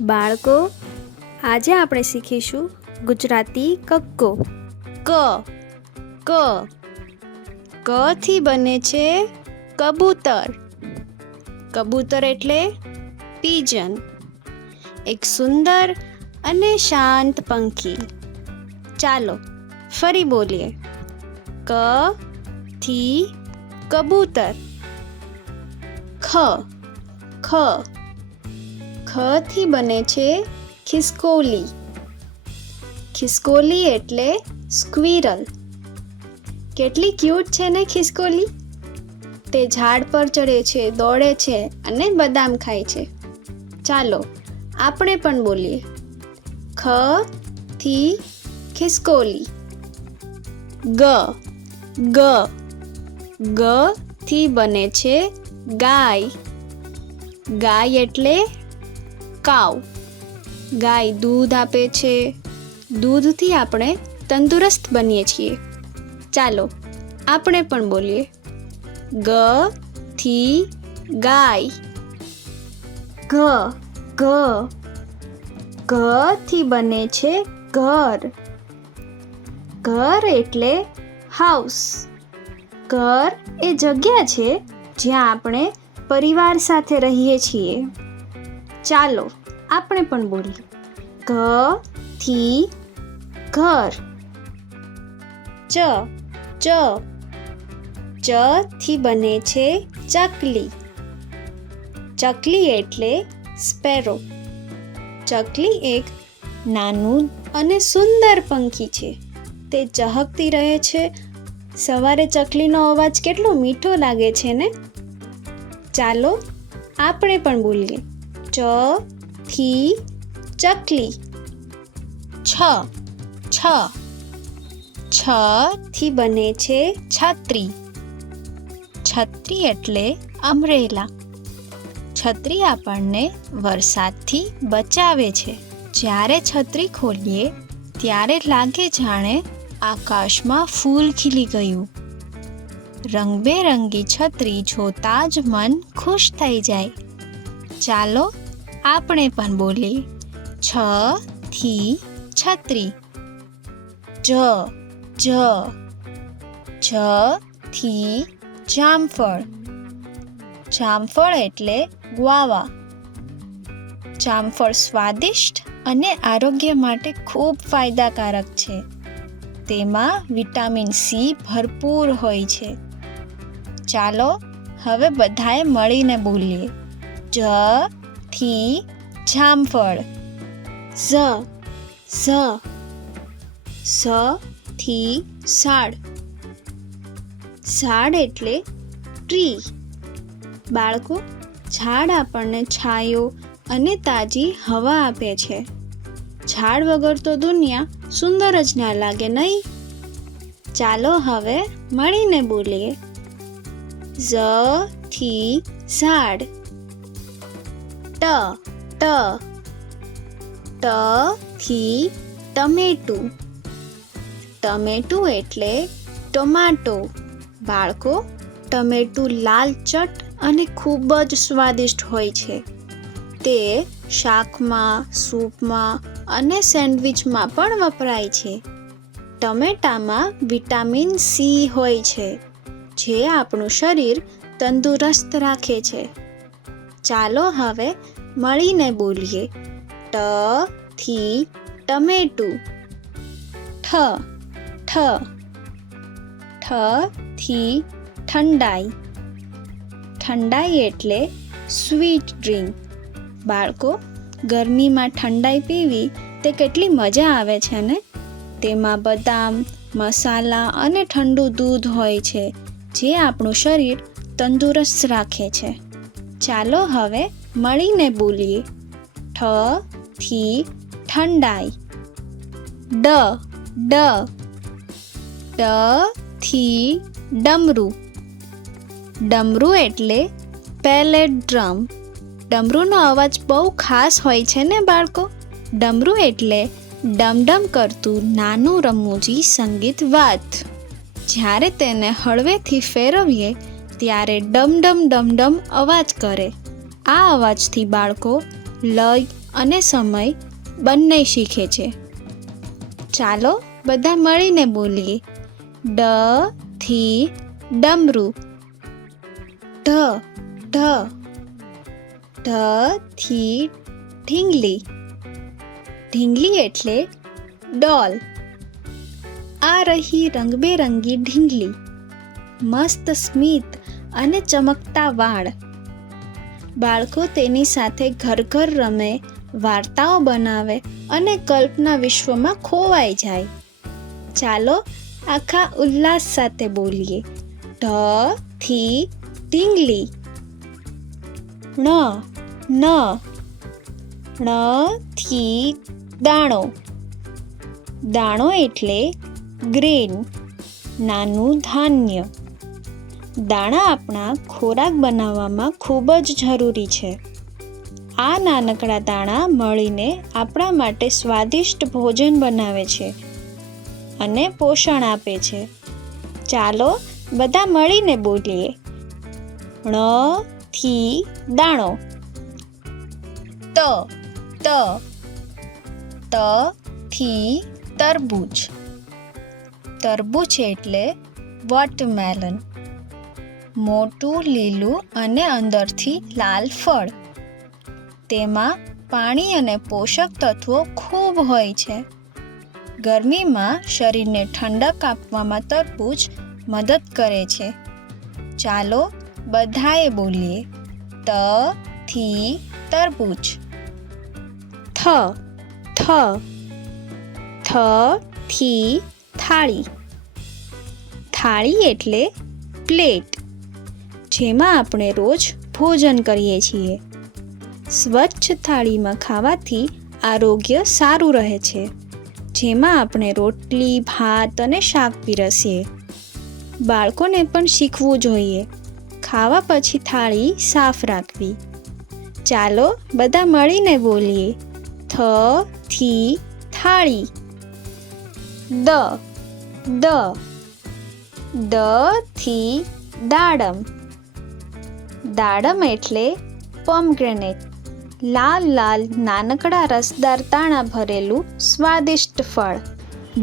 બાળકો, આજે આપણે શીખીશું ગુજરાતી કક્કો. ક ક ક થી બને છે કબૂતર. કબૂતર એટલે પીજન, એક સુંદર અને શાંત પંખી. ચાલો ફરી બોલીએ. ક થી કબૂતર. ખ ખ ખ થી બને છે ખિસકોલી. ખિસકોલી એટલે સ્ક્વિરલ. કેટલી ક્યુટ છે ને ખિસકોલી. તે ઝાડ પર ચડે છે, દોડે છે અને બદામ ખાય છે. ચાલો આપણે પણ બોલીએ. ખ થી ખિસકોલી. ગ ગ ગ થી બને છે ગાય. ગાય એટલે કાવ. ગાય દૂધ આપે છે. દૂધથી આપણે તંદુરસ્ત બનીએ છીએ. ચાલો આપણે પણ બોલીએ. ગ થી ગાય. ઘ ઘ ઘ થી બને છે ઘર. ઘર એટલે હાઉસ. ઘર એ જગ્યા છે જ્યાં આપણે પરિવાર સાથે રહીએ છીએ. ચાલો આપણે પણ બોલીએ. ઘ થી ઘર. ચ ચ ચ થી બને છે ચકલી. ચકલી એટલે સ્પેરો. ચકલી એક નાનું અને સુંદર પંખી છે. તે ચહકતી રહે છે. સવારે ચકલીનો અવાજ કેટલો મીઠો લાગે છે ને. ચાલો આપણે પણ બોલીએ. ચ થી ચકલી. છ છ છ થી બને છે છત્રી. છત્રી એટલે અમ્બ્રેલા. છત્રી આપણને વરસાદથી બચાવે છે. જ્યારે છત્રી ખોલીએ ત્યારે લાગે જાણે આકાશમાં ફૂલ ખીલી ગયું. રંગબેરંગી છત્રી જોતા જ મન ખુશ થઈ જાય. ચાલો આપણે પણ બોલીએ. છ થી છત્રી. જ જ જ થી જામફળ. જામફળ એટલે ગ્વાવા. જામફળ સ્વાદિષ્ટ અને આરોગ્ય માટે ખૂબ ફાયદાકારક છે. તેમાં વિટામિન સી ભરપૂર હોય છે. ચાલો હવે બધાએ મળીને બોલીએ. જ થી જામફળ. ઝ ઝ ઝ થી ઝાડ. ઝાડ એટલે ટ્રી. બાળકો, ઝાડ આપણને છાંયો અને તાજી હવા આપે છે. ઝાડ વગર તો દુનિયા સુંદર જ ના લાગે નહીં. ચાલો હવે મળીને બોલીએ. ઝ થી ઝાડ. ટ ટ ટ થી ટમેટું. ટમેટું એટલે ટોમાટો. બાળકો, ટમેટું લાલ ચટ અને ખૂબ જ સ્વાદિષ્ટ હોય છે. તે શાકમાં, સૂપમાં અને સેન્ડવિચમાં પણ વપરાય છે. ટમેટામાં વિટામિન સી હોય છે, જે આપણું શરીર તંદુરસ્ત રાખે છે. ચાલો હવે મળીને બોલીએ. ટ થી ટમેટું. ઠ ઠ ઠ થી ઠંડાઈ. ઠંડાઈ એટલે સ્વીટ ડ્રિંક. બાળકો, ગરમીમાં ઠંડાઈ પીવી તે કેટલી મજા આવે છે ને. તેમાં બદામ, મસાલા અને ઠંડુ દૂધ હોય છે, જે આપણું શરીર તંદુરસ્ત રાખે છે. ચાલો હવે મળીને બોલીએ. ઠ થી ઠંડાઈ. ડ ડ ડ થી ડમરું. ડમરું એટલે પેલેટ ડ્રમ. ડમરૂનો અવાજ બહુ ખાસ હોય છે ને બાળકો. ડમરું એટલે ડમડમ કરતું નાનું રમૂજી સંગીત વાદ્ય. જ્યારે તેને હળવેથી ફેરવીએ ત્યારે ડમડમ ડમડમ અવાજ કરે. આ અવાજથી બાળકો લય અને સમય બંને શીખે છે. ચાલો બધા મળીને બોલીએ. ડ થી ડમરું. ઢ ઢ. ઢ થી ઢીંગલી. ઢીંગલી એટલે ડોલ. આ રહી રંગબેરંગી ઢીંગલી. મસ્ત સ્મિત અને ચમકતા વાળ. બાળકો તેની સાથે ઘર ઘર રમે, વાર્તાઓ બનાવે અને કલ્પના વિશ્વમાં ખોવાઈ જાય. ચાલો આખા ઉલ્લાસ સાથે બોલીએ. ઢ થી ઢીંગલી. ણ ન. ણ થી દાણો. દાણો એટલે ગ્રેન, નાનું ધાન્ય. દાણા આપણા ખોરાક બનાવવામાં ખૂબ જ જરૂરી છે. આ નાનકડા દાણા મળીને આપણા માટે સ્વાદિષ્ટ ભોજન બનાવે છે અને પોષણ આપે છે. ચાલો બધા મળીને બોલીએ. ણ થી દાણો. ત ત. ત થી તરબૂચ. તરબૂચ એટલે વોટરમેલન. મોટું લીલું અને અંદરથી લાલ ફળ. તેમાં પાણી અને પોષક તત્વો ખૂબ હોય છે. ગરમીમાં શરીરને ઠંડક આપવામાં તરબૂચ મદદ કરે છે. ચાલો બધાએ બોલીએ. ત થી તરબૂચ. થ થ. થ થી થાળી. થાળી એટલે પ્લેટ, જેમાં આપણે રોજ ભોજન કરીએ છીએ. સ્વચ્છ થાળીમાં ખાવાથી આરોગ્ય સારું રહે છે. જેમાં આપણે રોટલી, ભાત અને શાક પીરસીએ. બાળકોને પણ શીખવું જોઈએ. ખાવા પછી થાળી સાફ રાખવી. ચાલો બધા મળીને બોલીએ. થ થી થાળી. દ દ. દ થી દાડમ. દાડમ એટલે પોમગ્રેનેટ, લાલ લાલ નાનકડા રસદાર દાણા ભરેલું સ્વાદિષ્ટ ફળ.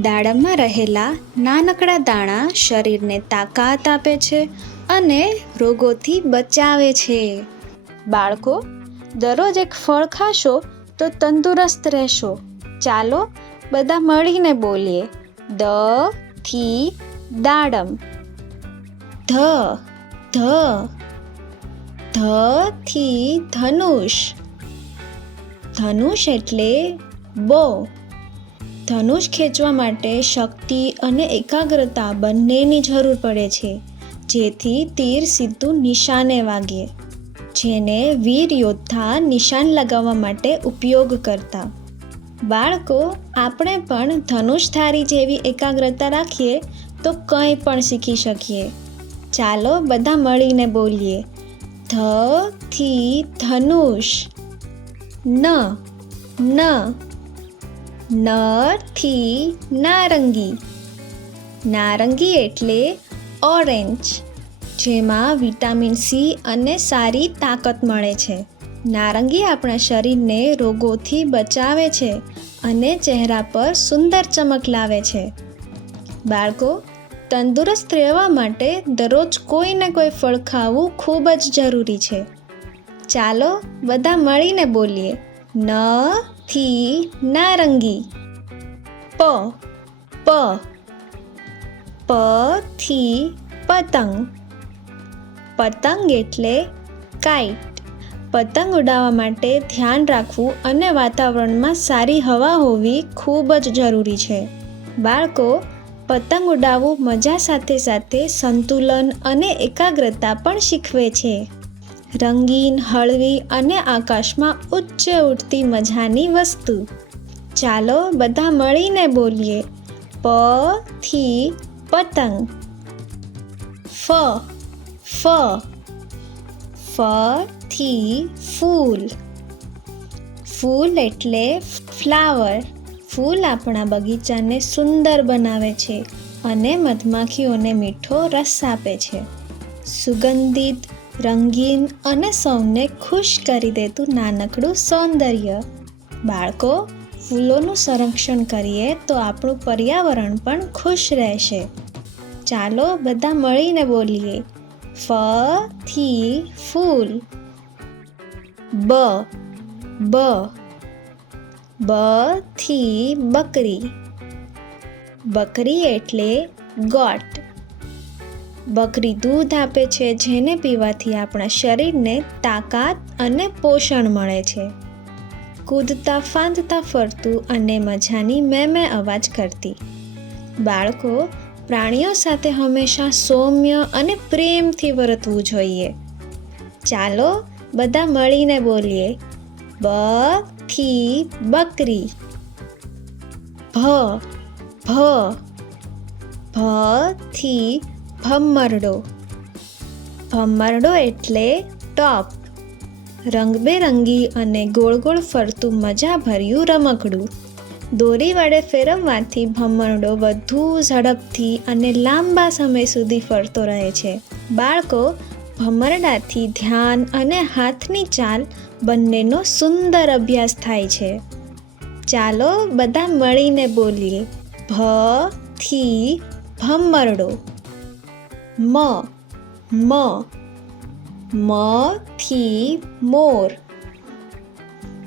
દાડમમાં રહેલા નાનકડા દાણા શરીરને તાકાત આપે છે અને રોગોથી બચાવે છે. બાળકો, દરરોજ એક ફળ ખાશો તો તંદુરસ્ત રહેશો. ચાલો બધા મળીને બોલીએ. દ થી દાડમ. The the. ધ થી ધનુષ. ધનુષ એટલે બો. ધનુષ ખેંચવા માટે શક્તિ અને એકાગ્રતા બંનેની જરૂર પડે છે, જેથી તીર સીધું નિશાને વાગે, જેને વીર યોદ્ધા નિશાન લગાવવા માટે ઉપયોગ કરતા. બાળકો, આપણે પણ ધનુષધારી જેવી એકાગ્રતા રાખીએ તો કંઈ પણ શીખી શકીએ. ચાલો બધા મળીને બોલીએ. ધ થી ધનુષ. ન ન. ન થી નારંગી. નારંગી એટલે ઓરેન્જ, જેમાં વિટામિન સી અને સારી તાકાત મળે છે. નારંગી આપણા શરીરને રોગોથી બચાવે છે અને ચહેરા પર સુંદર ચમક લાવે છે. બાળકો, તંદુરસ્ત રહેવા માટે દરરોજ કોઈને કોઈ ફળ ખાવું ખૂબ જ જરૂરી છે. ચાલો બધા મળીને બોલીએ. ન થી નારંગી. પ પ. પ થી પતંગ. પતંગ એટલે કાઇટ. પતંગ ઉડાવવા માટે ધ્યાન રાખવું અને વાતાવરણમાં સારી હવા હોવી ખૂબ જ જરૂરી છે. બાળકો, પતંગ ઉડાવવું મજા સાથે સાથે સંતુલન અને એકાગ્રતા પણ શીખવે છે. રંગીન, હળવી અને આકાશમાં ઊંચે ઉડતી મજાની વસ્તુ. ચાલો બધા મળીને બોલીએ. પ થી પતંગ. ફ ફ. ફ થી ફૂલ. ફૂલ એટલે ફ્લાવર. ફૂલ આપણા બગીચાને સુંદર બનાવે છે અને મધમાખીઓને મીઠો રસ આપે છે. સુગંધિત, રંગીન અને સૌને ખુશ કરી દેતું નાનકડું સૌંદર્ય. બાળકો, ફૂલોનું સંરક્ષણ કરીએ તો આપણું પર્યાવરણ પણ ખુશ રહેશે. ચાલો બધા મળીને બોલીએ. ફ થી ફૂલ. બ થી બકરી. બકરી એટલે ગોટ. બકરી દૂધ આપે છે, જેને પીવાથી આપણા શરીરને તાકાત અને પોષણ મળે છે. કૂદતા ફાંદતા ફરતું અને મજાની મેં અવાજ કરતી. બાળકો, પ્રાણીઓ સાથે હંમેશા સૌમ્ય અને પ્રેમથી વર્તવું જોઈએ. ચાલો બધા મળીને બોલીએ. બ થી બકરી. ભ થી ભમરડો. ભમરડો એટલે ટોપ. રંગબેરંગી અને ગોળ ગોળ ફરતું મજાભર્યું રમકડું. દોરી વડે ફેરવવાથી ભમરડો વધુ ઝડપથી અને લાંબા સમય સુધી ફરતો રહે છે. બાળકો, ભમરડાથી ધ્યાન અને હાથની ચાલ બંનેનો સુંદર અભ્યાસ થાય છે. ચાલો બધા મળીને બોલીએ. ભ થી ભમરડો. મ થી મોર.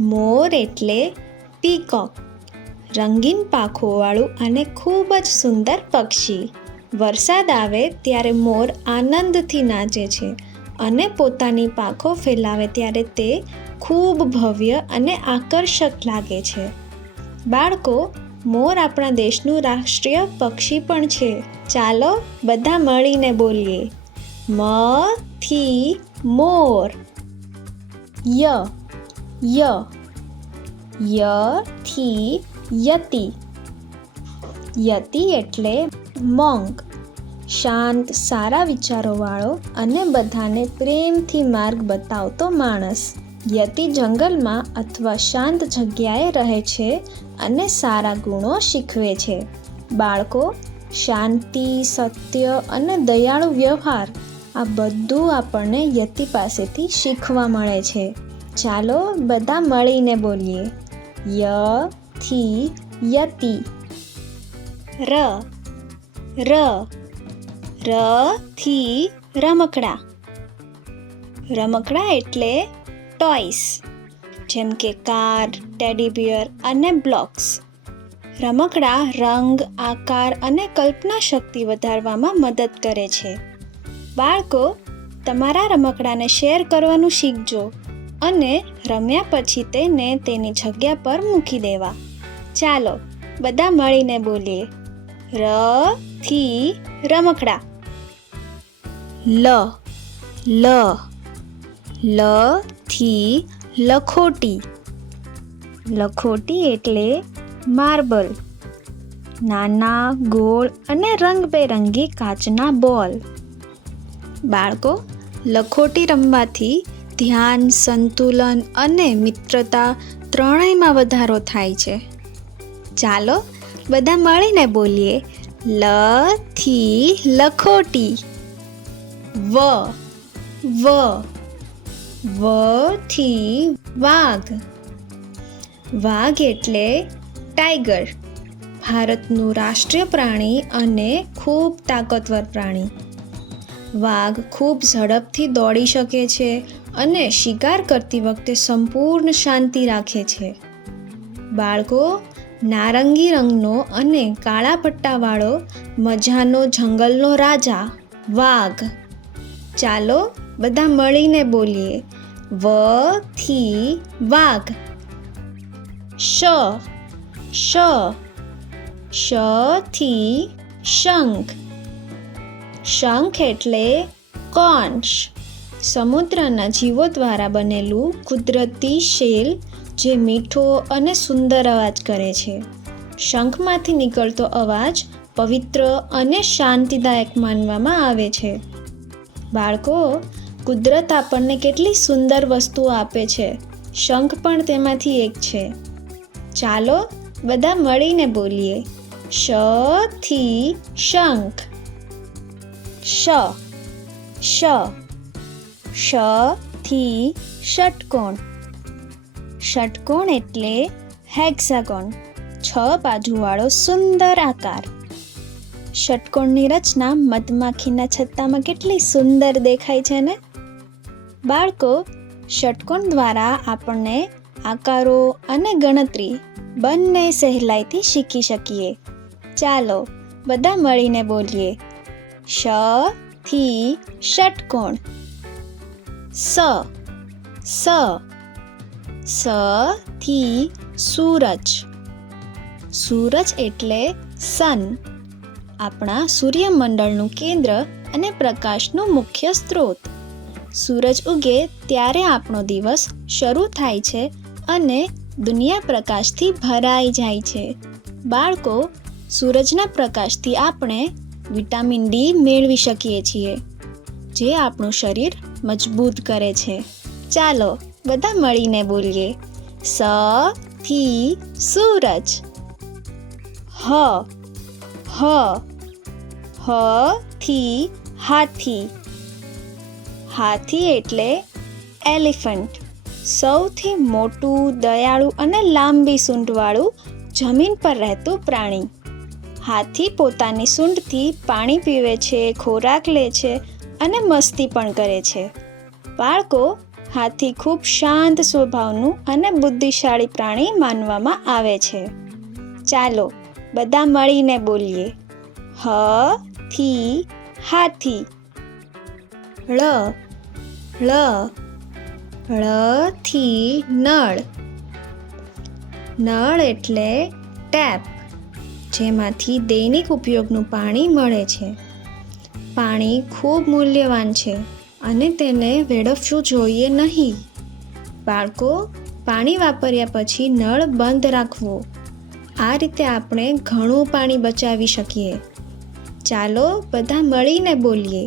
મોર એટલે પીકોક. રંગીન પાંખોવાળું અને ખૂબ જ સુંદર પક્ષી. વરસાદ આવે ત્યારે મોર આનંદથી નાચે છે અને પોતાની પાંખો ફેલાવે ત્યારે તે ખૂબ ભવ્ય અને આકર્ષક લાગે છે. બાળકો, મોર આપણા દેશનું રાષ્ટ્રીય પક્ષી પણ છે. ચાલો બધા મળીને બોલીએ. મ થી મોર. ય થી યતિ. યતિ એટલે મોંક. શાંત, સારા વિચારોવાળો અને બધાને પ્રેમથી માર્ગ બતાવતો માણસ. યતિ જંગલમાં અથવા શાંત જગ્યાએ રહે છે અને સારા ગુણો શીખવે છે. બાળકો, શાંતિ, સત્ય અને દયાળુ વ્યવહાર આ બધું આપણને યતિ પાસેથી શીખવા મળે છે. ચાલો બધા મળીને બોલીએ. ય થી યતિ. ર થી રમકડા. રમકડા એટલે ટોયસ, જેમ કે કાર, ટેડી બિયર અને બ્લોક્સ. રમકડા રંગ, આકાર અને કલ્પના શક્તિ વધારવામાં મદદ કરે છે. બાળકો, તમારા રમકડાને શેર કરવાનું શીખજો અને રમ્યા પછી તેને તેની જગ્યા પર મૂકી દેવા. ચાલો બધા મળીને બોલીએ. ર થી રમકડા. લ થી લખોટી. લખોટી એટલે માર્બલ. નાના, ગોળ અને રંગબેરંગી કાચના બોલ. બાળકો, લખોટી રમવાથી ધ્યાન, સંતુલન અને મિત્રતા ત્રણેયમાં વધારો થાય છે. ચાલો બધા મળીને બોલીએ. લ થી લખોટી. વ થી વાઘ. વાઘ એટલે ટાઈગર. ભારતનું રાષ્ટ્રીય પ્રાણી અને ખૂબ તાકાતવર પ્રાણી. વાઘ ખૂબ ઝડપથી દોડી શકે છે અને શિકાર કરતી વખતે સંપૂર્ણ શાંતિ રાખે છે. બાળકો, નારંગી રંગનો અને કાળા પટ્ટાવાળો મજાનો જંગલનો રાજા વાઘ. ચાલો બધા મળીને બોલીએ. વ થી વાઘ. શ થી શંખ. શંખ એટલે કોન્ચ. સમુદ્રના જીવો દ્વારા બનેલું કુદરતી શેલ જે મીઠો અને સુંદર અવાજ કરે છે. શંખમાંથી નીકળતો અવાજ પવિત્ર અને શાંતિદાયક માનવામાં આવે છે. બાળકો, કુદરત આપણને કેટલી સુંદર વસ્તુઓ આપે છે. શંખ પણ તેમાંથી એક છે. ચાલો બધા મળીને બોલીએ. શ થી શંખ. શ થી ષટકોણ. ષટકોણ એટલે હેક્સાગોન, 6 બાજુવાળો સુંદર આકાર. ષટકોણની રચના મધમાખીના છત્તામાં કેટલી સુંદર દેખાય છે ને? બાળકો, ષટકોણ દ્વારા આપણને આકારો અને ગણતરી બંને સહેલાઈથી શીખી શકીએ. ચાલો બધા મળીને બોલીએ. શ થી ષટકોણ. સ સ સ થી સૂરજ. સૂરજ એટલે સન, આપણા સૂર્યમંડળનું કેન્દ્ર અને પ્રકાશનું મુખ્ય સ્ત્રોત. સૂરજ ઉગે ત્યારે આપણો દિવસ શરૂ થાય છે અને દુનિયા પ્રકાશથી ભરાઈ જાય છે. બાળકો, સૂરજના પ્રકાશથી આપણે વિટામિન ડી મેળવી શકીએ છીએ, જે આપણું શરીર મજબૂત કરે છે. ચાલો બધા મળીને બોલીએ. સ થી સૂરજ. હ હ હ થી હાથી. હાથી એટલે એલિફન્ટ, સૌથી મોટું, દયાળુ અને લાંબી સૂંઢવાળું જમીન પર રહેતું પ્રાણી. હાથી પોતાની સૂંઢથી પાણી પીવે છે, ખોરાક લે છે અને મસ્તી પણ કરે છે. બાળકો, હાથી ખૂબ શાંત સ્વભાવનું અને બુદ્ધિશાળી પ્રાણી માનવામાં આવે છે. ચાલો બધા મળીને બોલીએ. હ થી હાથી. ળ ળ ળ થી નળ. નળ એટલે ટેપ, જેમાંથી દૈનિક ઉપયોગનું પાણી મળે છે. પાણી ખૂબ મૂલ્યવાન છે અને તેને વેડફવું જોઈએ નહીં. બાળકો, પાણી વાપર્યા પછી નળ બંધ રાખવો. આ રીતે આપણે ઘણું પાણી બચાવી શકીએ. ચાલો બધા મળીને બોલીએ.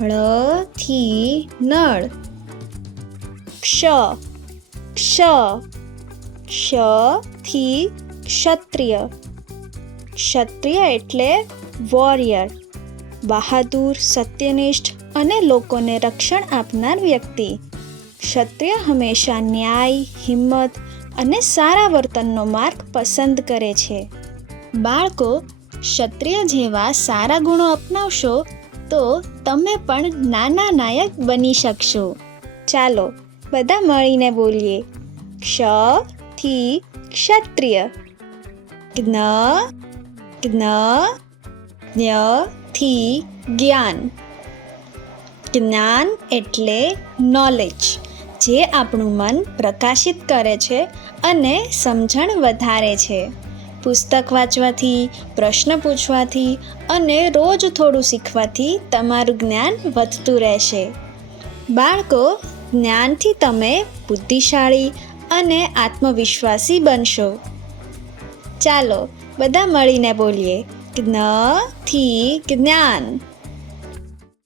ળ થી નળ. ક્ષ ક્ષ ક્ષ થી ક્ષત્રિય. ક્ષત્રિય એટલે વોરિયર, બહાદુર, સત્યનિષ્ઠ અને લોકોને રક્ષણ આપનાર વ્યક્તિ. ક્ષત્રિય હંમેશા ન્યાય, હિંમત અને સારા વર્તનનો માર્ગ પસંદ કરે છે. બાળકો, ક્ષત્રિય જેવા સારા ગુણો અપનાવશો તો તમે પણ નાના નાયક બની શકશો. ચાલો બધા મળીને બોલીએ. ક્ષ થી ક્ષત્રિય. જ્ઞ જ્ઞ જ્ઞ થી જ્ઞાન. જ્ઞાન એટલે નોલેજ, જે આપણું મન પ્રકાશિત કરે છે અને સમજણ વધારે છે. પુસ્તક વાંચવાથી, પ્રશ્ન પૂછવાથી અને રોજ થોડું શીખવાથી તમારું જ્ઞાન વધતું રહેશે. બાળકો, જ્ઞાનથી તમે બુદ્ધિશાળી અને આત્મવિશ્વાસી બનશો. ચાલો બધા મળીને બોલીએ. જ્ઞ થી જ્ઞાન.